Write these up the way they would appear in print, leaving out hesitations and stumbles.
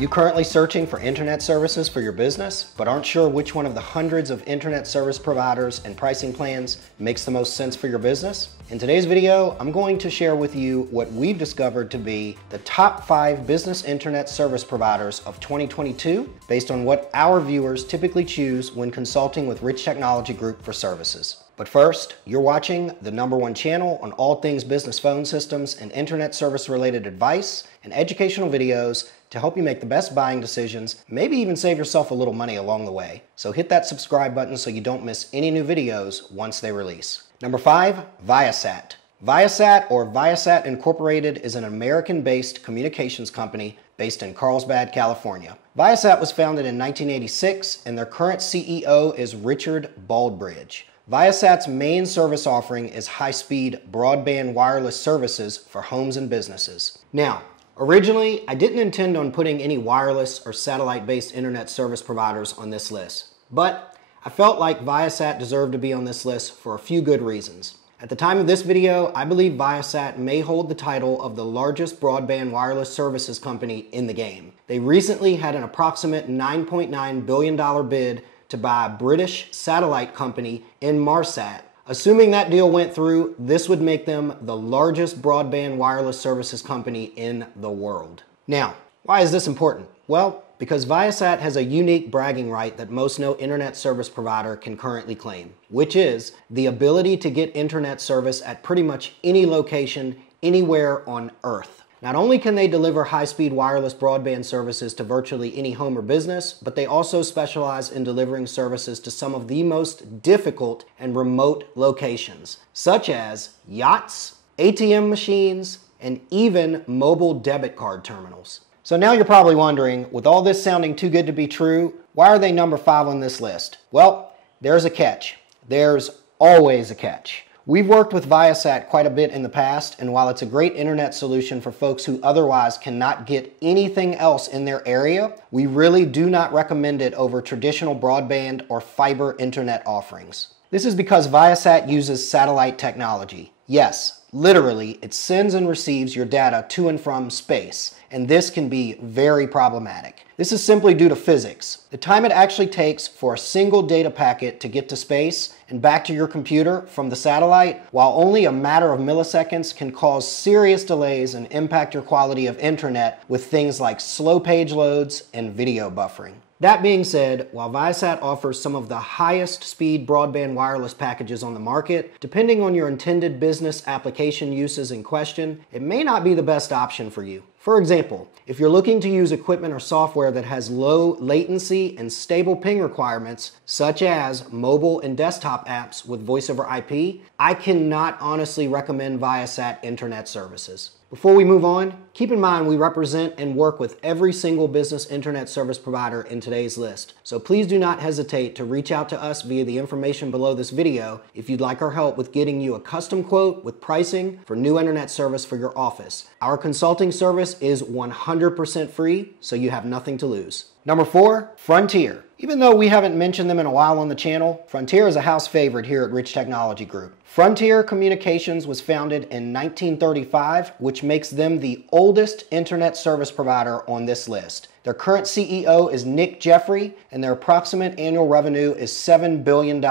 you currently searching for internet services for your business, but aren't sure which one of the hundreds of internet service providers and pricing plans makes the most sense for your business? In today's video, I'm going to share with you what we've discovered to be the top 5 business internet service providers of 2022 based on what our viewers typically choose when consulting with Rich Technology Group for services. But first, you're watching the #1 channel on all things business phone systems and internet service related advice and educational videos to help you make the best buying decisions, maybe even save yourself a little money along the way. So hit that subscribe button so you don't miss any new videos once they release. Number 5, Viasat. Viasat, or Viasat Incorporated, is an American-based communications company based in Carlsbad, California. Viasat was founded in 1986 and their current CEO is Richard Baldbridge. Viasat's main service offering is high-speed broadband wireless services for homes and businesses. Now, originally, I didn't intend on putting any wireless or satellite-based internet service providers on this list, but I felt like Viasat deserved to be on this list for a few good reasons. At the time of this video, I believe Viasat may hold the title of the largest broadband wireless services company in the game. They recently had an approximate $9.9 billion bid to buy a British satellite company Inmarsat. Assuming that deal went through, this would make them the largest broadband wireless services company in the world. Now, why is this important? Well, because Viasat has a unique bragging right that most no internet service provider can currently claim, which is the ability to get internet service at pretty much any location, anywhere on Earth. Not only can they deliver high-speed wireless broadband services to virtually any home or business, but they also specialize in delivering services to some of the most difficult and remote locations, such as yachts, ATM machines, and even mobile debit card terminals. So now you're probably wondering, with all this sounding too good to be true, why are they number 5 on this list? Well, there's a catch. There's always a catch. We've worked with Viasat quite a bit in the past, and while it's a great internet solution for folks who otherwise cannot get anything else in their area, we really do not recommend it over traditional broadband or fiber internet offerings. This is because Viasat uses satellite technology. Yes, literally, it sends and receives your data to and from space, and this can be very problematic. This is simply due to physics. The time it actually takes for a single data packet to get to space and back to your computer from the satellite, while only a matter of milliseconds, can cause serious delays and impact your quality of internet with things like slow page loads and video buffering. That being said, while Viasat offers some of the highest speed broadband wireless packages on the market, depending on your intended business application uses in question, it may not be the best option for you. For example, if you're looking to use equipment or software that has low latency and stable ping requirements, such as mobile and desktop apps with voice over IP, I cannot honestly recommend Viasat internet services. Before we move on, keep in mind we represent and work with every single business internet service provider in today's list. So please do not hesitate to reach out to us via the information below this video if you'd like our help with getting you a custom quote with pricing for new internet service for your office. Our consulting service is 100% free, so you have nothing to lose. Number 4, Frontier. Even though we haven't mentioned them in a while on the channel, Frontier is a house favorite here at Rich Technology Group. Frontier Communications was founded in 1935, which makes them the oldest internet service provider on this list. Their current CEO is Nick Jeffrey, and their approximate annual revenue is $7 billion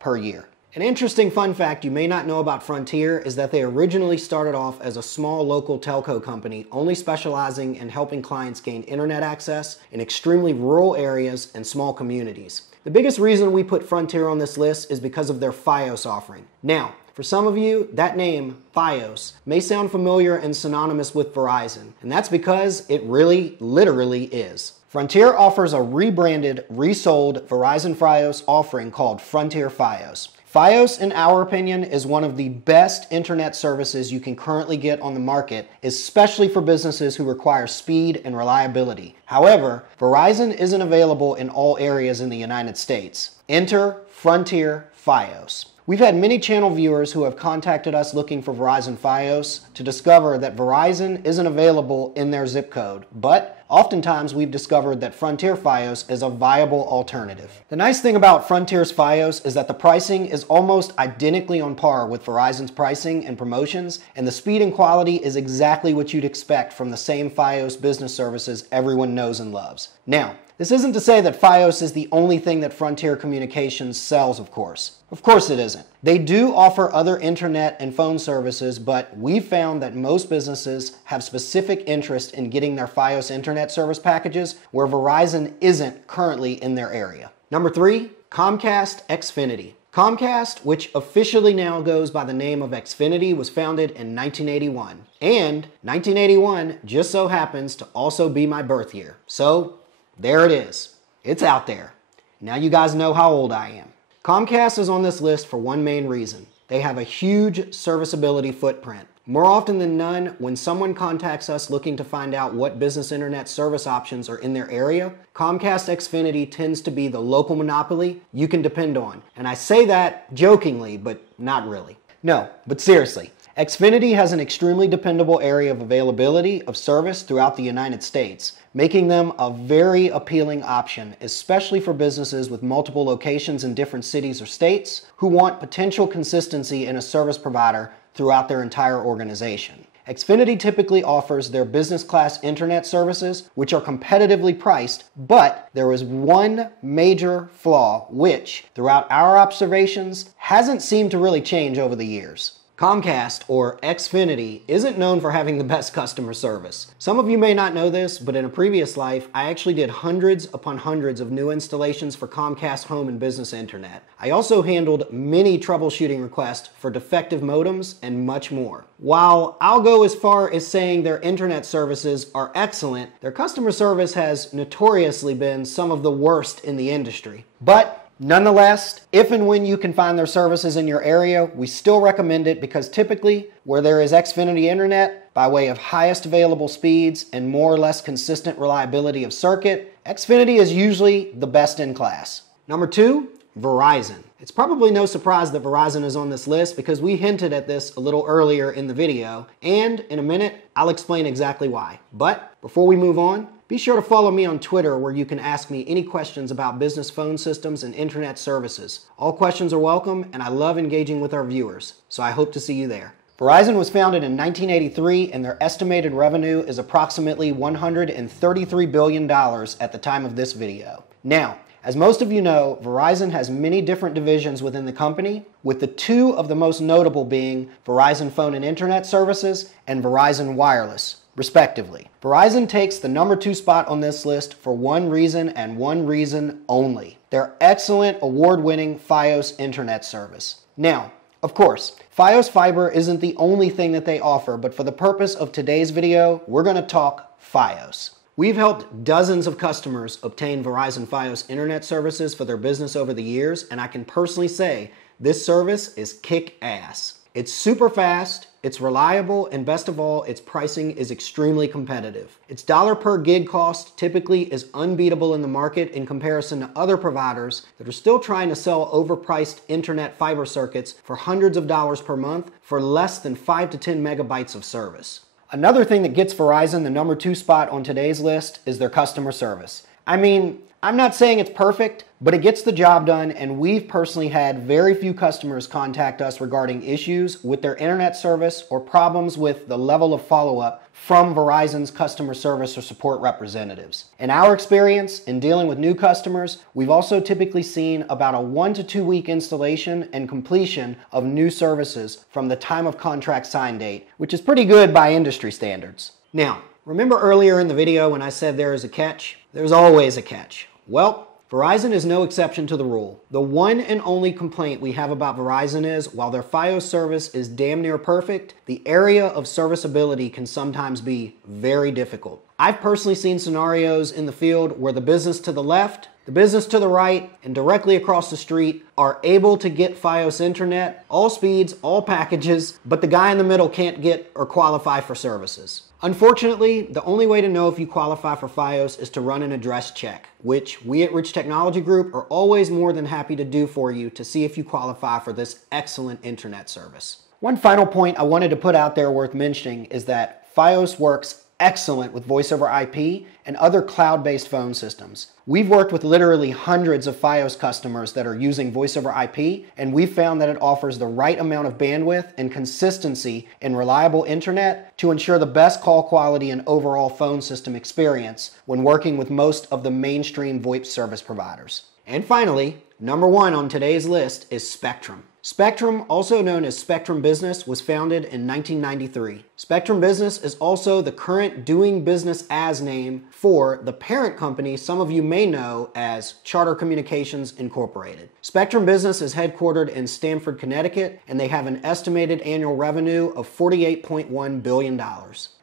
per year. An interesting fun fact you may not know about Frontier is that they originally started off as a small local telco company only specializing in helping clients gain internet access in extremely rural areas and small communities. The biggest reason we put Frontier on this list is because of their Fios offering. Now, for some of you, that name, Fios, may sound familiar and synonymous with Verizon, and that's because it really, literally is. Frontier offers a rebranded, resold Verizon Fios offering called Frontier Fios. Fios, in our opinion, is one of the best internet services you can currently get on the market, especially for businesses who require speed and reliability. However, Verizon isn't available in all areas in the United States. Enter Frontier Fios. We've had many channel viewers who have contacted us looking for Verizon Fios to discover that Verizon isn't available in their zip code, but oftentimes we've discovered that Frontier Fios is a viable alternative. The nice thing about Frontier's Fios is that the pricing is almost identically on par with Verizon's pricing and promotions, and the speed and quality is exactly what you'd expect from the same Fios business services everyone knows and loves. Now, this isn't to say that Fios is the only thing that Frontier Communications sells, of course. Of course it isn't. They do offer other internet and phone services, but we've found that most businesses have specific interest in getting their Fios internet service packages where Verizon isn't currently in their area. Number 3, Comcast Xfinity. Comcast, which officially now goes by the name of Xfinity, was founded in 1981. And 1981 just so happens to also be my birth year. So, there it is. It's out there. Now you guys know how old I am. Comcast is on this list for one main reason. They have a huge serviceability footprint. More often than none, when someone contacts us looking to find out what business internet service options are in their area, Comcast Xfinity tends to be the local monopoly you can depend on. And I say that jokingly, but not really. No, but seriously. Xfinity has an extremely dependable area of availability of service throughout the United States, making them a very appealing option, especially for businesses with multiple locations in different cities or states who want potential consistency in a service provider throughout their entire organization. Xfinity typically offers their business class internet services, which are competitively priced, but there is one major flaw which, throughout our observations, hasn't seemed to really change over the years. Comcast, or Xfinity, isn't known for having the best customer service. Some of you may not know this, but in a previous life, I actually did hundreds upon hundreds of new installations for Comcast home and business internet. I also handled many troubleshooting requests for defective modems and much more. While I'll go as far as saying their internet services are excellent, their customer service has notoriously been some of the worst in the industry. But nonetheless, if and when you can find their services in your area, we still recommend it because typically where there is Xfinity internet, by way of highest available speeds and more or less consistent reliability of circuit, Xfinity is usually the best in class. Number 2, Verizon. It's probably no surprise that Verizon is on this list because we hinted at this a little earlier in the video, and in a minute, I'll explain exactly why. But before we move on, be sure to follow me on Twitter where you can ask me any questions about business phone systems and internet services. All questions are welcome, and I love engaging with our viewers, so I hope to see you there. Verizon was founded in 1983, and their estimated revenue is approximately $133 billion at the time of this video. Now, as most of you know, Verizon has many different divisions within the company, with the two of the most notable being Verizon Phone and Internet Services and Verizon Wireless, respectively. Verizon takes the number 2 spot on this list for one reason and one reason only: their excellent award-winning Fios internet service. Now, of course, Fios Fiber isn't the only thing that they offer, but for the purpose of today's video, we're going to talk Fios. We've helped dozens of customers obtain Verizon Fios internet services for their business over the years, and I can personally say this service is kick-ass. It's super fast, it's reliable, and best of all, its pricing is extremely competitive. Its dollar per gig cost typically is unbeatable in the market in comparison to other providers that are still trying to sell overpriced internet fiber circuits for hundreds of dollars per month for less than 5 to 10 megabytes of service. Another thing that gets Verizon the number 2 spot on today's list is their customer service. I mean, I'm not saying it's perfect, but it gets the job done, and we've personally had very few customers contact us regarding issues with their internet service or problems with the level of follow-up from Verizon's customer service or support representatives. In our experience in dealing with new customers, we've also typically seen about a 1 to 2 week installation and completion of new services from the time of contract sign date, which is pretty good by industry standards. Now, remember earlier in the video when I said there is a catch? There's always a catch. Well, Verizon is no exception to the rule. The one and only complaint we have about Verizon is, while their Fios service is damn near perfect, the area of serviceability can sometimes be very difficult. I've personally seen scenarios in the field where the business to the left, the business to the right, and directly across the street are able to get Fios internet, all speeds, all packages, but the guy in the middle can't get or qualify for services. Unfortunately, the only way to know if you qualify for Fios is to run an address check, which we at Rich Technology Group are always more than happy to do for you to see if you qualify for this excellent internet service. One final point I wanted to put out there worth mentioning is that Fios works excellent with voice over IP and other cloud-based phone systems. We've worked with literally hundreds of Fios customers that are using voice over IP, and we've found that it offers the right amount of bandwidth and consistency in reliable internet to ensure the best call quality and overall phone system experience when working with most of the mainstream VoIP service providers. And finally, number 1 on today's list is Spectrum. Spectrum, also known as Spectrum Business, was founded in 1993. Spectrum Business is also the current doing business as name for the parent company some of you may know as Charter Communications Incorporated. Spectrum Business is headquartered in Stamford, Connecticut, and they have an estimated annual revenue of $48.1 billion.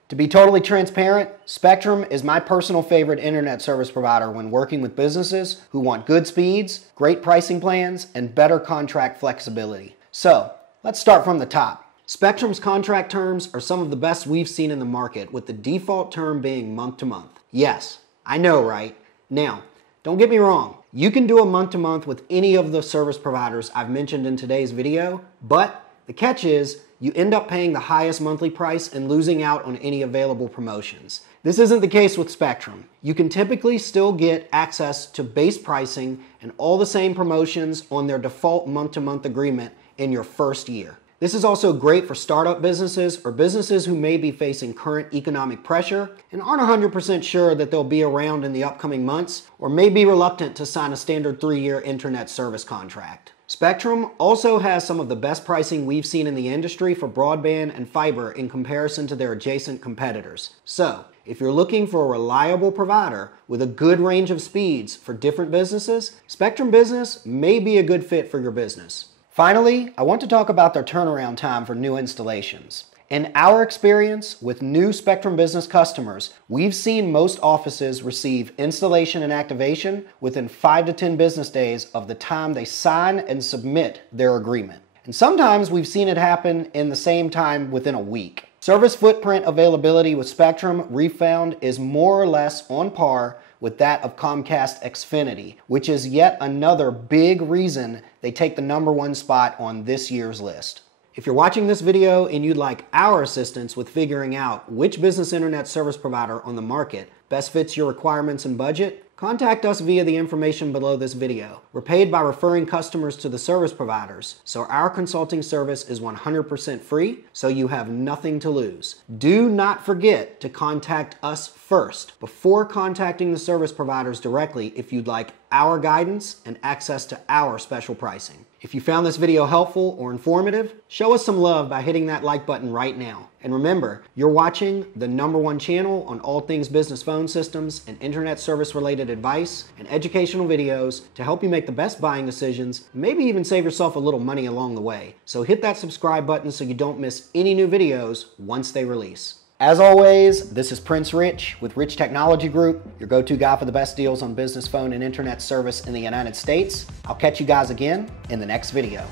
To be totally transparent, Spectrum is my personal favorite internet service provider when working with businesses who want good speeds, great pricing plans, and better contract flexibility. So, let's start from the top. Spectrum's contract terms are some of the best we've seen in the market, with the default term being month to month. Yes, I know, right? Now, don't get me wrong. You can do a month to month with any of the service providers I've mentioned in today's video, but the catch is, you end up paying the highest monthly price and losing out on any available promotions. This isn't the case with Spectrum. You can typically still get access to base pricing and all the same promotions on their default month-to-month agreement in your first year. This is also great for startup businesses or businesses who may be facing current economic pressure and aren't 100% sure that they'll be around in the upcoming months, or may be reluctant to sign a standard 3-year internet service contract. Spectrum also has some of the best pricing we've seen in the industry for broadband and fiber in comparison to their adjacent competitors. So, if you're looking for a reliable provider with a good range of speeds for different businesses, Spectrum Business may be a good fit for your business. Finally, I want to talk about their turnaround time for new installations. In our experience with new Spectrum Business customers, we've seen most offices receive installation and activation within 5 to 10 business days of the time they sign and submit their agreement. And sometimes we've seen it happen in the same time within a week. Service footprint availability with Spectrum refound is more or less on par with that of Comcast Xfinity, which is yet another big reason they take the number 1 spot on this year's list. If you're watching this video and you'd like our assistance with figuring out which business internet service provider on the market best fits your requirements and budget, contact us via the information below this video. We're paid by referring customers to the service providers, so our consulting service is 100% free, so you have nothing to lose. Do not forget to contact us first before contacting the service providers directly if you'd like our guidance and access to our special pricing. If you found this video helpful or informative, show us some love by hitting that like button right now. And remember, you're watching the number 1 channel on all things business phone systems and internet service related advice and educational videos to help you make the best buying decisions, maybe even save yourself a little money along the way. So hit that subscribe button so you don't miss any new videos once they release. As always, this is Prince Rich with Rich Technology Group, your go-to guy for the best deals on business phone and internet service in the United States. I'll catch you guys again in the next video.